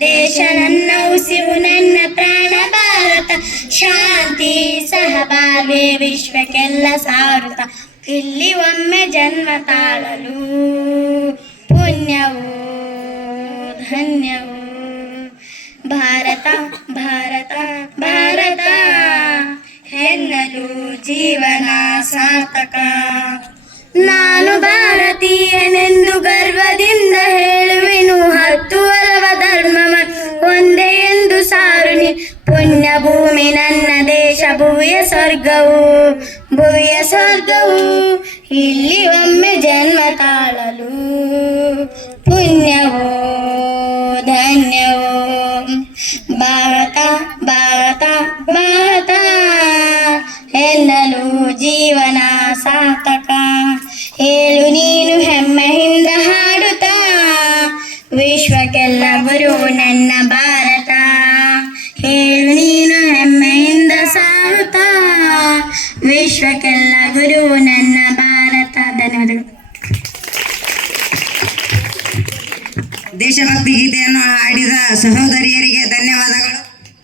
ದೇಶ ನನ್ನ ಉಸಿರು ನನ್ನ ಪ್ರಾಣ ಭಾರತ. ಶಾಂತಿ ಸಹಬಾಳ್ವೆ ವಿಶ್ವಕ್ಕೆಲ್ಲ ಸಾರುತ. ಇಲ್ಲಿ ಒಮ್ಮೆ ಜನ್ಮ ತಾಳಲು. ಪುಣ್ಯವು, ಧನ್ಯವು. ಭಾರತ ಭಾರತ ಭಾರತ. ಹೆನ್ನಲು ಜೀವನ ಸಾರ್ಥಕ. ಸಾರುನಿ ಪುಣ್ಯ ಭೂಮಿ ನನ್ನ ದೇಶ, ಭೂಯ ಸ್ವರ್ಗವು ಭೂಯ ಸ್ವರ್ಗವು. ಇಲ್ಲಿ ಒಮ್ಮೆ ಜನ್ಮ ತಾಳಲು ಪುಣ್ಯವೋ, ಧನ್ಯವೋ. ಭಾರತ ಭಾರತ ಭಾರತ. ಎನ್ನಲು ಜೀವನ ಸಾರ್ಥಕ. ಹೇಳು ನೀನು ಹೆಮ್ಮೆಯಿಂದ ಹಾಡುತ್ತಾ. ವಿಶ್ವಕ್ಕೆಲ್ಲ ಗುರು ನನ್ನ ಭಾರತ ವಿಶ್ವಕ್ಕೆಲ್ಲ ಗುರು ನನ್ನ ಭಾರತ ಧನ್ಯವಾದಗಳು. ದೇಶಭಕ್ತಿ ಗೀತೆಯನ್ನು ಹಾಡಿದ ಸಹೋದರಿಯರಿಗೆ